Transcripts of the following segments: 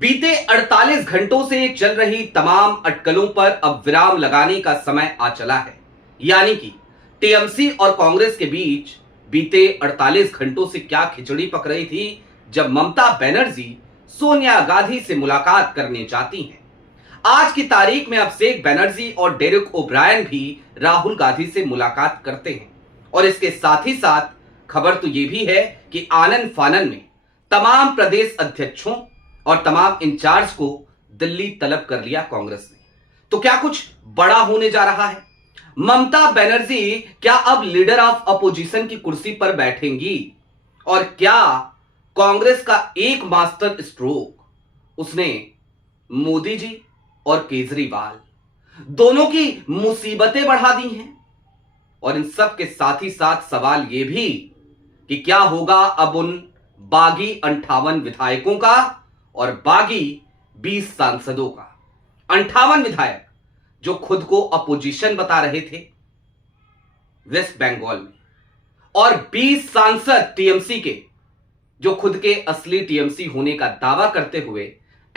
बीते 48 घंटों से चल रही तमाम अटकलों पर अब विराम लगाने का समय आ चला है। यानी कि टीएमसी और कांग्रेस के बीच बीते 48 घंटों से क्या खिचड़ी पक रही थी जब ममता बनर्जी सोनिया गांधी से मुलाकात करने जाती हैं। आज की तारीख में अभिषेक बनर्जी और डेरेक ओब्रायन भी राहुल गांधी से मुलाकात करते हैं और इसके साथ ही साथ खबर तो यह भी है कि आनन फानन में तमाम प्रदेश अध्यक्षों और तमाम इंचार्ज को दिल्ली तलब कर लिया कांग्रेस ने। तो क्या कुछ बड़ा होने जा रहा है? ममता बनर्जी क्या अब लीडर ऑफ अपोजिशन की कुर्सी पर बैठेंगी? और क्या कांग्रेस का एक मास्टर स्ट्रोक उसने मोदी जी और केजरीवाल दोनों की मुसीबतें बढ़ा दी हैं? और इन सब के साथ ही साथ सवाल यह भी कि क्या होगा अब उन बागी 58 विधायकों का और बागी 20 सांसदों का। 58 विधायक जो खुद को अपोजिशन बता रहे थे वेस्ट बंगाल में, और 20 सांसद टीएमसी के जो खुद के असली टीएमसी होने का दावा करते हुए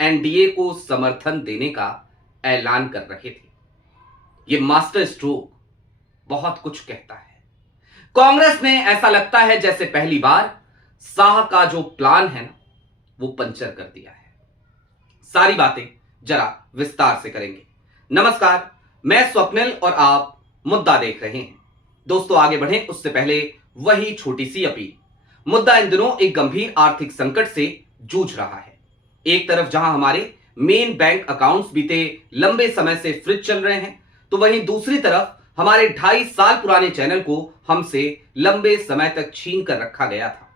एनडीए को समर्थन देने का ऐलान कर रहे थे। यह मास्टर स्ट्रोक बहुत कुछ कहता है। कांग्रेस ने ऐसा लगता है जैसे पहली बार शाह का जो प्लान है ना, वो पंचर कर दिया है। सारी बातें जरा विस्तार से करेंगे। नमस्कार, मैं स्वप्निल और आप मुद्दा देख रहे हैं। दोस्तों, आगे बढ़ें उससे पहले वही छोटी सी अपील। मुद्दा इन दिनों एक गंभीर आर्थिक संकट से जूझ रहा है। एक तरफ जहां हमारे मेन बैंक अकाउंट्स बीते लंबे समय से फ्रीज चल रहे हैं, तो वहीं दूसरी तरफ हमारे 2.5 साल पुराने चैनल को हमसे लंबे समय तक छीन कर रखा गया था।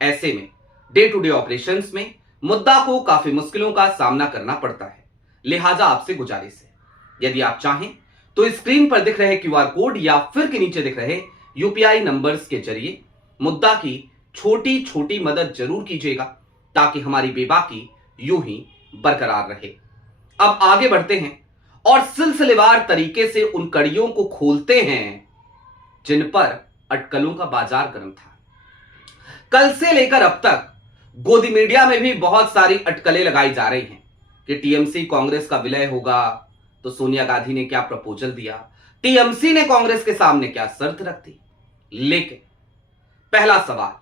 ऐसे में डे टू डे ऑपरेशंस में मुद्दा को काफी मुश्किलों का सामना करना पड़ता है। लिहाजा आपसे गुजारिश है, यदि आप चाहें तो स्क्रीन पर दिख रहे क्यूआर कोड या फिर के नीचे दिख रहे यूपीआई नंबर्स के जरिए मुद्दा की छोटी छोटी मदद जरूर कीजिएगा, ताकि हमारी बेबाकी यूं ही बरकरार रहे। अब आगे बढ़ते हैं और सिलसिलेवार तरीके से उन कड़ियों को खोलते हैं जिन पर अटकलों का बाजार गर्म था। कल से लेकर अब तक गोदी मीडिया में भी बहुत सारी अटकलें लगाई जा रही हैं कि टीएमसी कांग्रेस का विलय होगा तो सोनिया गांधी ने क्या प्रपोजल दिया, टीएमसी ने कांग्रेस के सामने क्या शर्त रख दी। लेकिन पहला सवाल,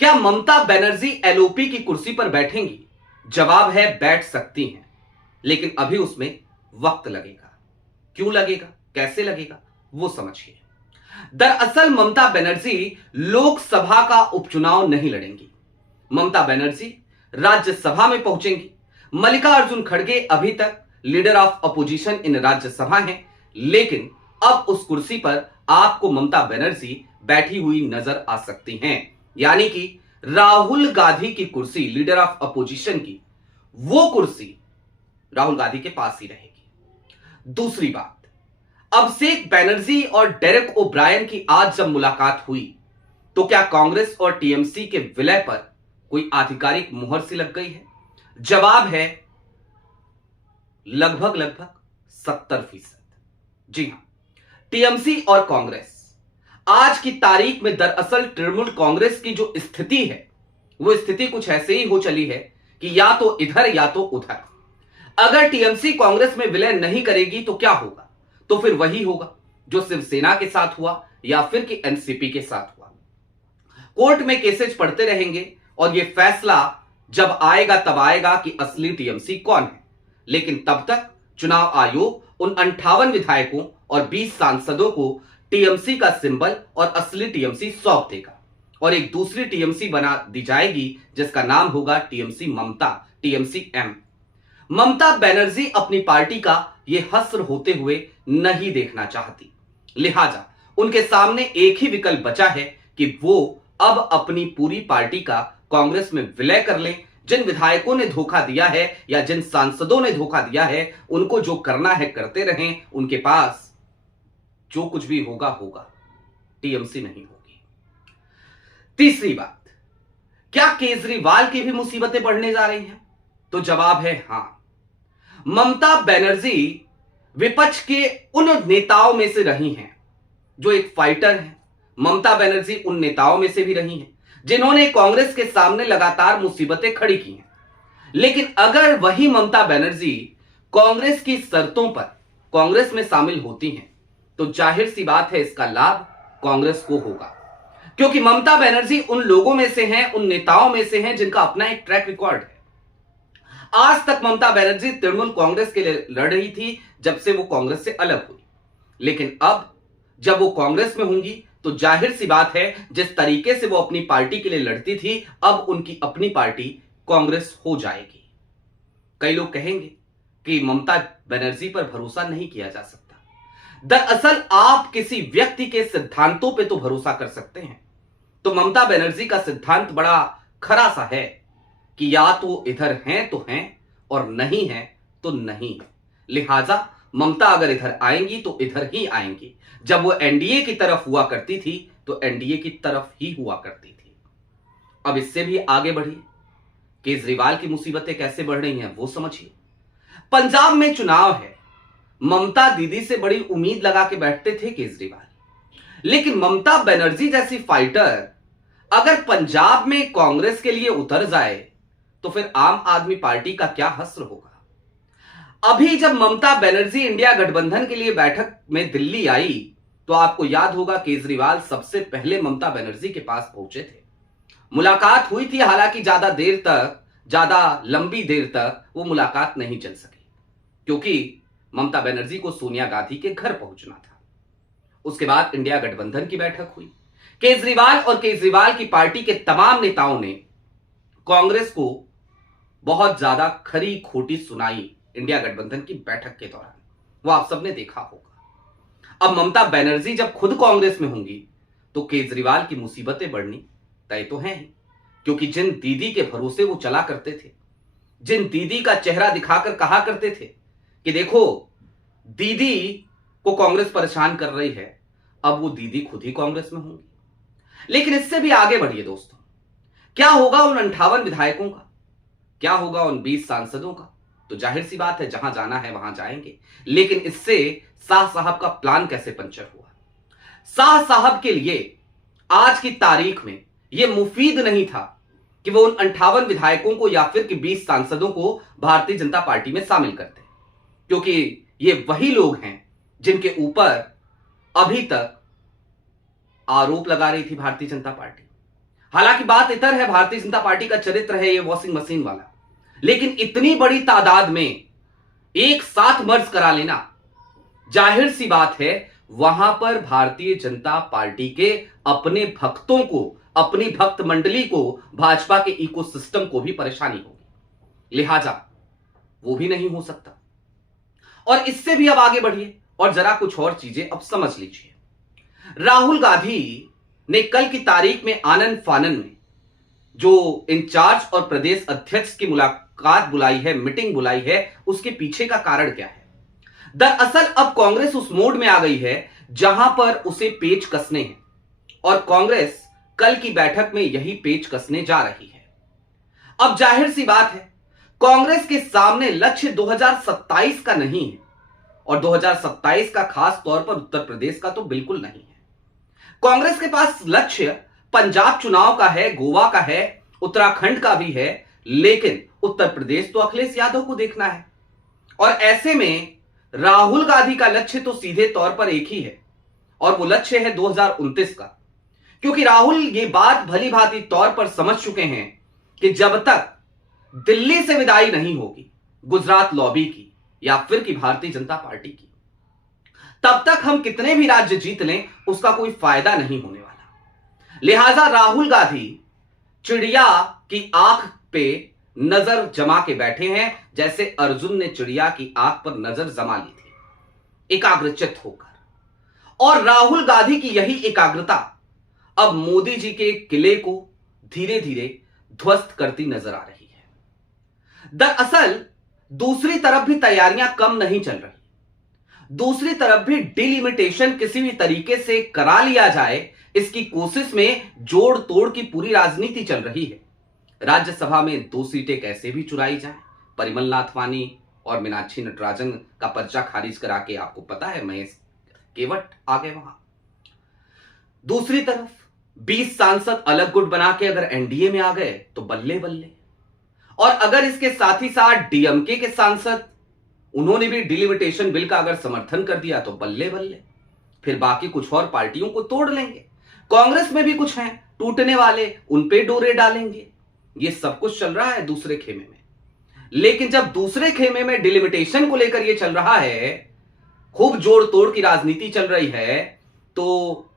क्या ममता बनर्जी एलओपी की कुर्सी पर बैठेंगी? जवाब है, बैठ सकती हैं, लेकिन अभी उसमें वक्त लगेगा। क्यों लगेगा, कैसे लगेगा, वो समझिए। दरअसल ममता बनर्जी लोकसभा का उपचुनाव नहीं लड़ेंगी। ममता बनर्जी राज्यसभा में पहुंचेंगी। मल्लिकार्जुन खड़गे अभी तक leader of opposition in Rajya Sabha हैं, लेकिन अब उस कुर्सी पर आपको ममता बनर्जी बैठी हुई नजर आ सकती हैं। यानी कि राहुल गांधी की कुर्सी लीडर ऑफ अपोजिशन की, वो कुर्सी राहुल गांधी के पास ही रहेगी। दूसरी बात, अभिषेक बनर्जी और डेरेक ओब्रायन की आज जब मुलाकात हुई तो क्या कांग्रेस और टीएमसी के विलय पर कोई आधिकारिक मुहर सी लग गई है? जवाब है लगभग 70%। जी हां, टीएमसी और कांग्रेस आज की तारीख में दरअसल तृणमूल कांग्रेस की जो स्थिति है, वो स्थिति कुछ ऐसे ही हो चली है कि या तो इधर या तो उधर। अगर टीएमसी कांग्रेस में विलय नहीं करेगी तो क्या होगा? तो फिर वही होगा जो शिवसेना के साथ हुआ या फिर कि एनसीपी के साथ हुआ। कोर्ट में केसेस पढ़ते रहेंगे और यह फैसला जब आएगा तब आएगा कि असली टीएमसी कौन है। लेकिन तब तक चुनाव आयोग उन 58 विधायकों और 20 सांसदों को टीएमसी का सिंबल और असली टीएमसी सौंप देगा और एक दूसरी टीएमसी बना दी जाएगी जिसका नाम होगा टीएमसी ममता, टीएमसी एम। ममता बनर्जी अपनी पार्टी का यह हस्र होते हुए नहीं देखना चाहती। लिहाजा उनके सामने एक ही विकल्प बचा है कि वो अब अपनी पूरी पार्टी का कांग्रेस में विलय कर लें। जिन विधायकों ने धोखा दिया है या जिन सांसदों ने धोखा दिया है, उनको जो करना है करते रहें। उनके पास जो कुछ भी होगा होगा, टीएमसी नहीं होगी। तीसरी बात, क्या केजरीवाल की भी मुसीबतें बढ़ने जा रही हैं? तो जवाब है हां। ममता बनर्जी विपक्ष के उन नेताओं में से रही हैं जो एक फाइटर है। ममता बनर्जी उन नेताओं में से भी रही हैं जिन्होंने कांग्रेस के सामने लगातार मुसीबतें खड़ी की हैं। लेकिन अगर वही ममता बनर्जी कांग्रेस की शर्तों पर कांग्रेस में शामिल होती हैं तो जाहिर सी बात है इसका लाभ कांग्रेस को होगा, क्योंकि ममता बनर्जी उन लोगों में से हैं, उन नेताओं में से हैं जिनका अपना एक ट्रैक रिकॉर्ड है। आज तक ममता बनर्जी तृणमूल कांग्रेस के लिए लड़ रही थी जब से वो कांग्रेस से अलग हुई, लेकिन अब जब वो कांग्रेस में होंगी तो जाहिर सी बात है जिस तरीके से वो अपनी पार्टी के लिए लड़ती थी अब उनकी अपनी पार्टी कांग्रेस हो जाएगी। कई लोग कहेंगे कि ममता बनर्जी पर भरोसा नहीं किया जा सकता। दरअसल आप किसी व्यक्ति के सिद्धांतों पे तो भरोसा कर सकते हैं, तो ममता बनर्जी का सिद्धांत बड़ा खरा सा है कि या तो इधर हैं तो हैं और नहीं है तो नहीं है। लिहाजा ममता अगर इधर आएंगी तो इधर ही आएंगी। जब वो एनडीए की तरफ हुआ करती थी तो एनडीए की तरफ ही हुआ करती थी। अब इससे भी आगे बढ़िए, केजरीवाल की मुसीबतें कैसे बढ़ रही हैं वो समझिए। पंजाब में चुनाव है, ममता दीदी से बड़ी उम्मीद लगा के बैठते थे केजरीवाल, लेकिन ममता बनर्जी जैसी फाइटर अगर पंजाब में कांग्रेस के लिए उतर जाए तो फिर आम आदमी पार्टी का क्या हश्र होगा। अभी जब ममता बनर्जी इंडिया गठबंधन के लिए बैठक में दिल्ली आई तो आपको याद होगा केजरीवाल सबसे पहले ममता बनर्जी के पास पहुंचे थे। मुलाकात हुई थी, हालांकि ज्यादा लंबी देर तक वो मुलाकात नहीं चल सकी क्योंकि ममता बनर्जी को सोनिया गांधी के घर पहुंचना था। उसके बाद इंडिया गठबंधन की बैठक हुई। केजरीवाल और केजरीवाल की पार्टी के तमाम नेताओं ने कांग्रेस को बहुत ज्यादा खरी खोटी सुनाई इंडिया गठबंधन की बैठक के दौरान, वो आप सबने देखा होगा। अब ममता बनर्जी जब खुद कांग्रेस में होंगी तो केजरीवाल की मुसीबतें बढ़नी तय तो हैं ही, क्योंकि जिन दीदी के भरोसे वो चला करते थे, जिन दीदी का चेहरा दिखाकर कहा करते थे कि देखो दीदी को कांग्रेस परेशान कर रही है, अब वो दीदी खुद ही कांग्रेस में होंगी। लेकिन इससे भी आगे बढ़िए दोस्तों, क्या होगा उन 58 विधायकों का, क्या होगा उन 20 सांसदों का? तो जाहिर सी बात है जहां जाना है वहां जाएंगे, लेकिन इससे शाह साहब का प्लान कैसे पंचर हुआ? शाह साहब के लिए आज की तारीख में यह मुफीद नहीं था कि वो उन 58 विधायकों को या फिर कि 20 सांसदों को भारतीय जनता पार्टी में शामिल करते, क्योंकि ये वही लोग हैं जिनके ऊपर अभी तक आरोप लगा रही थी भारतीय जनता पार्टी। हालांकि बात इतर है, भारतीय जनता पार्टी का चरित्र है ये वॉशिंग मशीन वाला, लेकिन इतनी बड़ी तादाद में एक साथ मर्ज करा लेना, जाहिर सी बात है वहां पर भारतीय जनता पार्टी के अपने भक्तों को, अपनी भक्त मंडली को, भाजपा के इकोसिस्टम को भी परेशानी होगी। लिहाजा वो भी नहीं हो सकता। और इससे भी अब आगे बढ़िए और जरा कुछ और चीजें अब समझ लीजिए। राहुल गांधी ने कल की तारीख में आनंद फानन में जो इंचार्ज और प्रदेश अध्यक्ष की मुलाकात बुलाई है, मीटिंग बुलाई है, उसके पीछे का कारण क्या है? दरअसल अब कांग्रेस उस मोड में आ गई है जहां पर उसे पेच कसने हैं और कांग्रेस कल की बैठक में यही पेच कसने जा रही है। अब जाहिर सी बात है कांग्रेस के सामने लक्ष्य 2027 का नहीं है और 2027 का खास तौर पर उत्तर प्रदेश का तो बिल्कुल नहीं है। कांग्रेस के पास लक्ष्य पंजाब चुनाव का है, गोवा का है, उत्तराखंड का भी है, लेकिन उत्तर प्रदेश तो अखिलेश यादव को देखना है। और ऐसे में राहुल गांधी का लक्ष्य तो सीधे तौर पर एक ही है और वो लक्ष्य है 2029 का, क्योंकि राहुल ये बात भली भांति तौर पर समझ चुके हैं कि जब तक दिल्ली से विदाई नहीं होगी गुजरात लॉबी की या फिर कि भारतीय जनता पार्टी की, तब तक हम कितने भी राज्य जीत लें उसका कोई फायदा नहीं होने वाला। लिहाजा राहुल गांधी चिड़िया की आंख पे नजर जमा के बैठे हैं, जैसे अर्जुन ने चिड़िया की आंख पर नजर जमा ली थी एकाग्रचित्त होकर। और राहुल गांधी की यही एकाग्रता अब मोदी जी के किले को धीरे धीरे ध्वस्त करती नजर आ रही है। दरअसल दूसरी तरफ भी तैयारियां कम नहीं चल रही, दूसरी तरफ भी डिलिमिटेशन किसी भी तरीके से करा लिया जाए इसकी कोशिश में जोड़ तोड़ की पूरी राजनीति चल रही है। राज्यसभा में 2 सीटें कैसे भी चुराई जाए, परिमल नाथवानी और मीनाक्षी नटराजन का पर्चा खारिज करा के आपको पता है महेश केवट आ गए वहां। दूसरी तरफ 20 सांसद अलग गुट बना के अगर एनडीए में आ गए तो बल्ले बल्ले। और अगर इसके साथ ही साथ डीएमके के सांसद उन्होंने भी डिलिमिटेशन बिल का अगर समर्थन कर दिया तो बल्ले बल्ले, फिर बाकी कुछ और पार्टियों को तोड़ लेंगे। कांग्रेस में भी कुछ हैं टूटने वाले, उन पे डोरे डालेंगे। ये सब कुछ चल रहा है दूसरे खेमे में। लेकिन जब दूसरे खेमे में डिलिमिटेशन को लेकर ये चल रहा है, खूब जोड़ तोड़ की राजनीति चल रही है, तो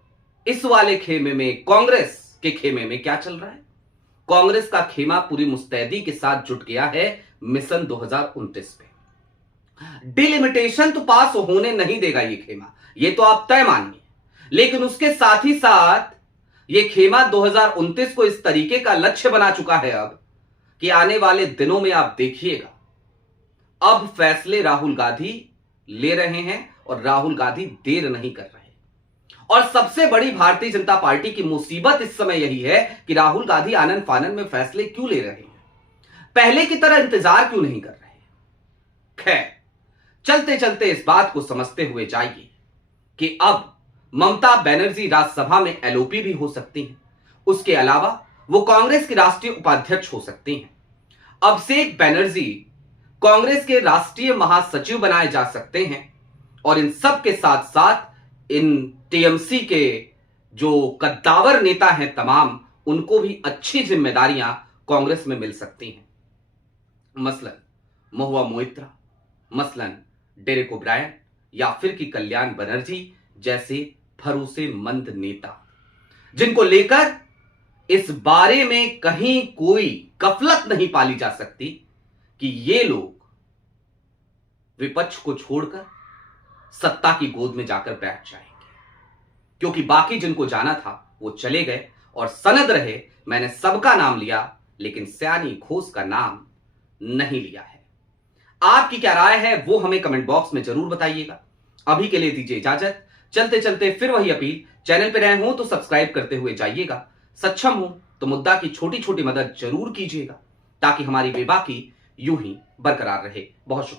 इस वाले खेमे में, कांग्रेस के खेमे में क्या चल रहा है? कांग्रेस का खेमा पूरी मुस्तैदी के साथ जुट गया है मिशन 2029 पे। डिलिमिटेशन तो पास होने नहीं देगा ये खेमा, ये तो आप तय मानिए। लेकिन उसके साथ ही साथ ये खेमा 2029 को इस तरीके का लक्ष्य बना चुका है अब कि आने वाले दिनों में आप देखिएगा, अब फैसले राहुल गांधी ले रहे हैं और राहुल गांधी देर नहीं कर रहे। और सबसे बड़ी भारतीय जनता पार्टी की मुसीबत इस समय यही है कि राहुल गांधी आनन फानन में फैसले क्यों ले रहे हैं, पहले की तरह इंतजार क्यों नहीं कर रहे। खैर, चलते चलते इस बात को समझते हुए जाइए कि अब ममता बनर्जी राज्यसभा में एलओपी भी हो सकती हैं। उसके अलावा वो कांग्रेस की राष्ट्रीय उपाध्यक्ष हो सकती हैं। अभिषेक बनर्जी कांग्रेस के राष्ट्रीय महासचिव बनाए जा सकते हैं। और इन सब के साथ साथ इन टीएमसी के जो कद्दावर नेता हैं तमाम, उनको भी अच्छी जिम्मेदारियां कांग्रेस में मिल सकती हैं। मसलन महुआ मोइत्रा, मसलन डेरेक ओब्रायन या फिर कि कल्याण बनर्जी जैसे भरोसेमंद नेता, जिनको लेकर इस बारे में कहीं कोई गफलत नहीं पाली जा सकती कि ये लोग विपक्ष को छोड़कर सत्ता की गोद में जाकर बैठ जाएंगे। क्योंकि बाकी जिनको जाना था वो चले गए और सनद रहे, मैंने सबका नाम लिया लेकिन सयानी घोष का नाम नहीं लिया है। आपकी क्या राय है वो हमें कमेंट बॉक्स में जरूर बताइएगा। अभी के लिए दीजिए इजाजत। चलते चलते फिर वही अपील, चैनल पे नए हो तो सब्सक्राइब करते हुए जाइएगा, सक्षम हो तो मुद्दा की छोटी छोटी मदद जरूर कीजिएगा ताकि हमारी बेबाकी यूं ही बरकरार रहे। बहुत शुक्रिया।